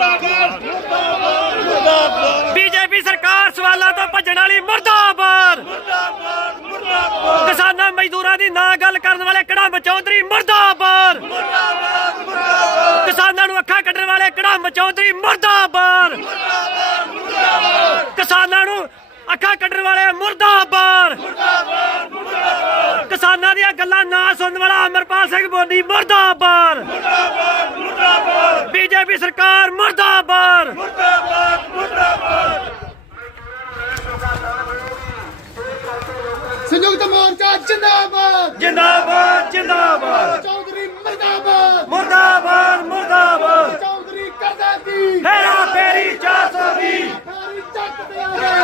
ਮੁਰਦਾਬਾਦ। ਮੁਰਦਾਬਾਦ। ਮੁਰਦਾਬਾਦ ਬੀਜੇਪੀ ਸਰਕਾਰ ਸਵਾਲਾਂ ਤੋਂ ਭੱਜਣ ਵਾਲੀ ਮੁਰਦਾਬਾਦ। ਮੁਰਦਾਬਾਦ ਮੁਰਦਾਬਾਦ। ਕਿਸਾਨਾਂ ਮਜ਼ਦੂਰਾਂ ਦੀ ਨਾ ਗੱਲ ਕਰਨ ਵਾਲੇ ਕਿਹੜਾ ਮਚੌਧਰੀ ਮੁਰਦਾਬਾਦ। ਮੁਰਦਾਬਾਦ ਮੁਰਦਾਬਾਦ। ਕਿਸਾਨਾਂ ਨੂੰ ਅੱਖਾਂ ਕੱਢਣ ਵਾਲੇ ਕਿਹੜਾ ਮਚੌਧਰੀ ਮੁਰਦਾਬਾਦ। ਮੁਰਦਾਬਾਦ ਮੁਰਦਾਬਾਦ। ਕਿਸਾਨਾਂ ਨੂੰ ਅੱਖਾਂ ਕੱਢਣ ਵਾਲੇ ਮੁਰਦਾਬਾਦ। ਮੁਰਦਾਬਾਦ ਮੁਰਦਾਬਾਦ। ਕਿਸਾਨਾਂ ਦੀਆਂ ਗੱਲਾਂ ਨਾ ਸੁਣਨ ਵਾਲਾ ਅਮਰਪਾਲ ਸਿੰਘ ਬੋਲੀ ਮੁਰਦਾਬਾਦ ਮੁਰਦਾਬਾਦ। ਬੀਜੇਪੀ ਸਰਕਾਰ ਮੁਰਦਾਬਾਦ। ਸੰਯੁਕਤ ਮੋਰਚਾ ਜਿੰਦਾਬਾਦ। ਜਿੰਦਾਬਾਦ ਜਿੰਦਾਬਾਦ। ਚੌਧਰੀ ਮਰਦਾਬਾਦ। ਮੁਰਦਾਬਾਦ ਮੁਰਦਾਬਾਦ। ਚੌਧਰੀ ਕਰਦਾ ਕੀ ਫੇਰਾ ਫੇਰੀ 420 ਸਾਰੀ ਚੱਕ ਦਿਆਂਗੇ।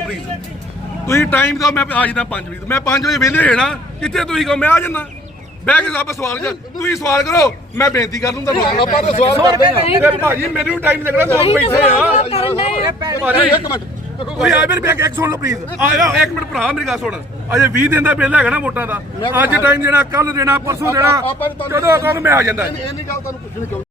ਪਲੀਜ਼ ਤੁਸੀਂ ਟਾਈਮ ਦਿਓ ਮੈਂ ਆ ਜਾਂਦਾ 5 ਵਜੇ ਮੈਂ 5 ਵਜੇ ਵਿਹਲੇ ਹੋਣਾ ਕਿੱਥੇ ਤੁਸੀਂ ਕਹੋ ਮੈਂ ਆ ਜਾਂਦਾ। ਬਹਿ ਕੇ ਸਭ ਸਵਾਲ ਕਰ ਤੁਸੀਂ ਸਵਾਲ ਕਰੋ ਮੈਂ ਬੇਨਤੀ ਕਰ ਦੂੰ ਤੁਹਾਨੂੰ। ਆਪਾਂ ਤਾਂ ਸਵਾਲ ਕਰਦੇ ਹਾਂ। ਤੇ ਭਾਜੀ ਮੈਨੂੰ ਟਾਈਮ ਲੱਗਣਾ ਲੋਕ ਬੈਠੇ ਆ। ਭਾਜੀ ਇੱਕ ਮਿੰਟ ਕੋਈ ਆ ਮੇਰੇ ਇੱਕ ਸੁਣ ਲਓ ਪਲੀਜ਼ ਆਇਆ ਇੱਕ ਮਿੰਟ ਭਰਾ ਮੇਰੀ ਗੱਲ ਸੁਣ। ਅਜੇ 20 ਦਿਨ ਦਾ ਬਿੱਲ ਹੈਗਾ ਨਾ ਵੋਟਾਂ ਦਾ। ਅੱਜ ਟਾਈਮ ਦੇਣਾ ਕੱਲ ਦੇਣਾ ਪਰਸੋਂ ਦੇਣਾ। ਕਦੋਂ ਕਦੋਂ ਮੈਂ ਆ ਜਾਂਦਾ। ਇਹ ਨਹੀਂ ਗੱਲ ਤੁਹਾਨੂੰ ਪੁੱਛਣੀ ਕਿਉਂ